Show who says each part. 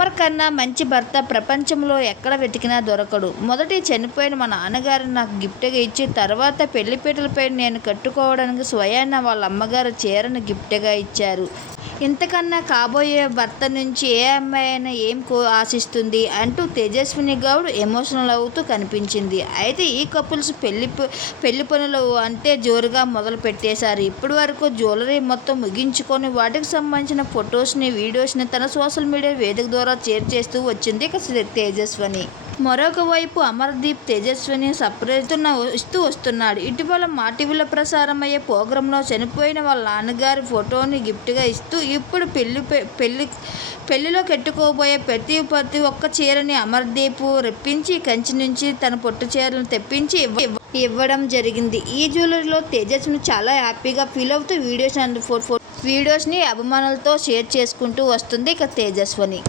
Speaker 1: అమర్ కన్నా మంచి భర్త ప్రపంచంలో ఎక్కడ వెతికినా దొరకడు. మొదటి చనిపోయిన మా నాన్నగారు నాకు గిఫ్ట్గా ఇచ్చి తర్వాత పెళ్ళిపీటలపై నేను కట్టుకోవడానికి స్వయాన వాళ్ళ అమ్మగారు చీరను గిఫ్ట్గా ఇచ్చారు. ఇంతకన్నా కాబోయే భర్త నుంచి ఏ అమ్మాయి అయినా ఏం కో ఆశిస్తుంది అంటూ తేజస్విని గౌడ్ ఎమోషనల్ అవుతూ కనిపించింది. అయితే ఈ కపుల్స్ పెళ్ళి పెళ్ళి పనులు అంటే జోరుగా మొదలు పెట్టేశారు. ఇప్పటి వరకు జ్యువెలరీ మొత్తం ముగించుకొని వాటికి సంబంధించిన ఫొటోస్ని వీడియోస్ని తన సోషల్ మీడియా వేదిక ద్వారా షేర్ చేస్తూ వచ్చింది ఇక తేజస్విని. మరొక వైపు అమర్దీప్ తేజస్విని సపరేతున్న ఇస్తూ వస్తున్నాడు. ఇటీవల మా టీవీలో ప్రసారమయ్యే ప్రోగ్రాంలో చనిపోయిన వాళ్ళ నాన్నగారి ఫోటోని గిఫ్ట్గా ఇస్తూ ఇప్పుడు పెళ్ళి పెళ్ళి పెళ్ళిలో కట్టుకోబోయే ప్రతి ప్రతి ఒక్క చీరని అమర్దీప్ రెప్పించి కంచి నుంచి తన పొట్టు చీరలను తెప్పించి ఇవ్వడం జరిగింది. ఈ జ్యువెలరీలో తేజస్విని చాలా హ్యాపీగా ఫీల్ అవుతూ వీడియోస్ అండ్ ఫో ఫో- వీడియోస్ని అభిమానులతో షేర్ చేసుకుంటూ వస్తుంది ఇక తేజస్విని.